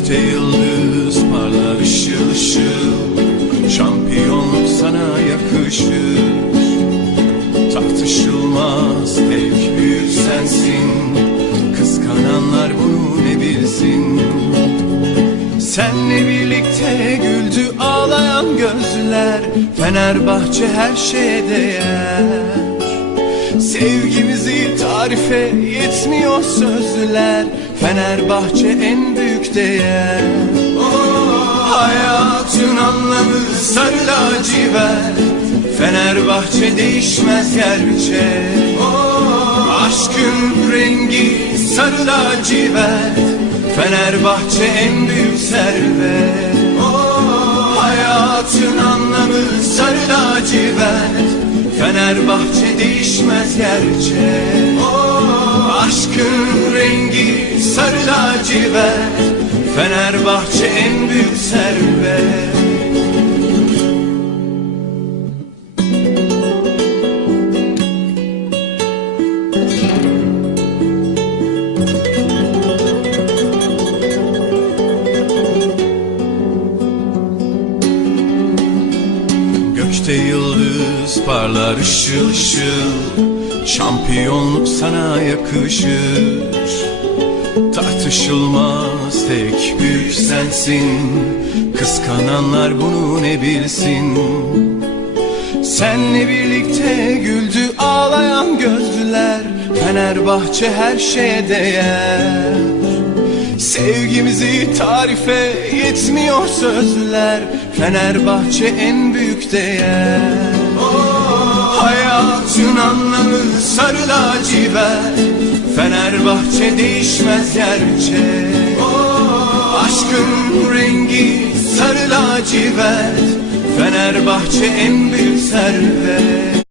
Gökte yıldız parlar ışıl ışıl. Şampiyonluk sana yakışır. Tartışılmaz tek büyük sensin. Kıskananlar bunu ne bilsin? Senle birlikte güldü ağlayan gözler. Fenerbahçe her şeye değer. Sevgimizi tarife yetmiyor sözler. Fenerbahçe en büyük değer Hayatın anlamı sarı lacivert Fenerbahçe değişmez gerçek Aşkın rengi sarı lacivert Fenerbahçe en büyük servet. Hayatın anlamı sarı lacivert Fenerbahçe değişmez gerçek Aşkın rengi sarı lacivert Fenerbahçe en büyük servet. Gökte yıldız parlar ışıl ışıl Şampiyonluk sana yakışır. Tartışılmaz tek büyük sensin. Kıskananlar bunu ne bilsin? Senle birlikte güldü ağlayan gözler. Fenerbahçe her şeye değer. Sevgimizi tarife yetmiyor sözler. Fenerbahçe en büyük değer. Hayatın anlamı sarı lacivert Fenerbahçe değişmez gerçek Aşkın rengi sarı lacivert Fenerbahçe en büyük servet